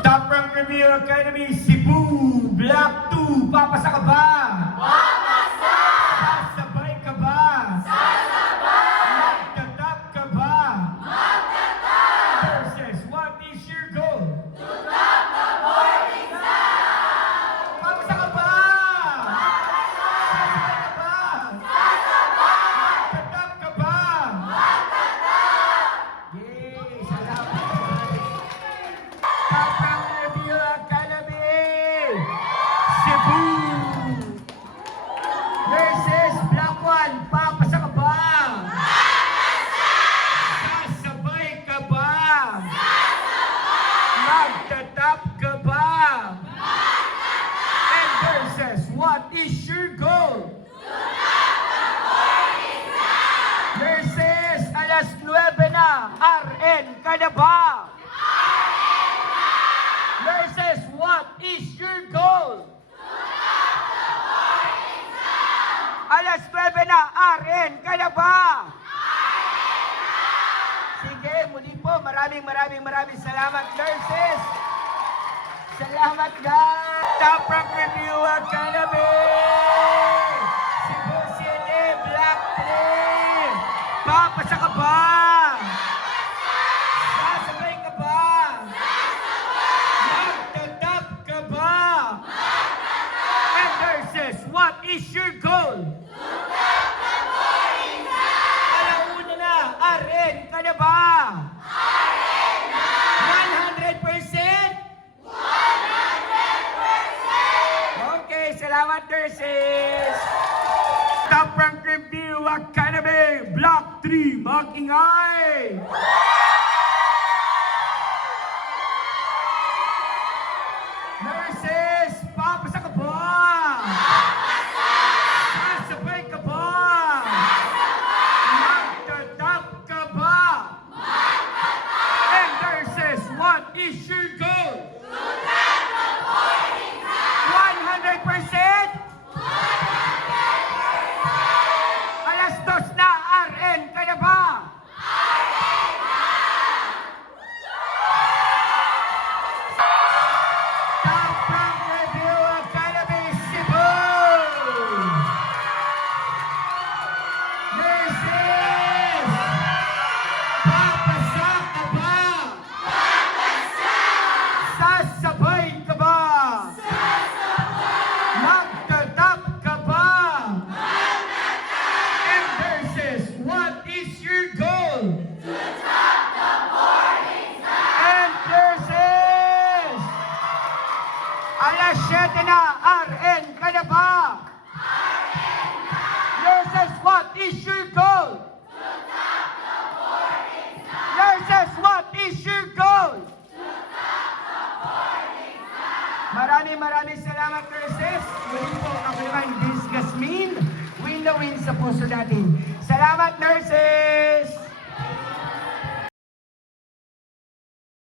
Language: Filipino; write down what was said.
Top Rank Review Academy Cebu Block 2. Papasa ka ba? Papasa! Sasabay ka ba? Sasabay! Magtatap ka ba? Magtatap! Versus, what is your goal? To top the boarding side! Papasa ka ba? Papasa! Sasabay ka ba? Sasabay! Magtatap ka ba? Magtatap! Yay! Salamat! Top Rank Review Academy Cebu versus Block 1. Papasa ka ba? Sasabay ka ba? Magtatap ka ba? And versus, what is your goal? Versus, alas 9 na, RN ka na ba? Versus, what is your goal? Alas 9 na, RN ka na ba? Sige, muli po, maraming salamat, nurses. Salamat na. Top Rank Review Academy Cebu City Block 3. Papasa ka ba? Sasabay ka ba? Magtatap ka ba? And versus, what is your goal? Alauna na, RN ka na ba? 100%? Okay, salamat nurses! Top Rank Review Academy Block 3, mag-ingay! Nurses, papasa ka ba? Sasabay ka ba? Magtatap ka ba? And nurses, what is your goal? 100%? Alas 2 na, RN ka na ba? Top Rank Review Academy Cebu! Nurses! Papasa ka ba? Papasa! Sasabay ka ba? Sasabay! Magtatap ka ba? Magtatap! And versus, what is your goal? To top the boarding side! And versus, alas 7 na, RN ka na ba? RN na! Nurses, what is your goal? To top the boarding side! Nurses, what is your goal? To top the boarding side! Maraming salamat, nurses. Muli po, ako naman, Vince Gasmin. Win na win sa puso natin. Salamat, nurses!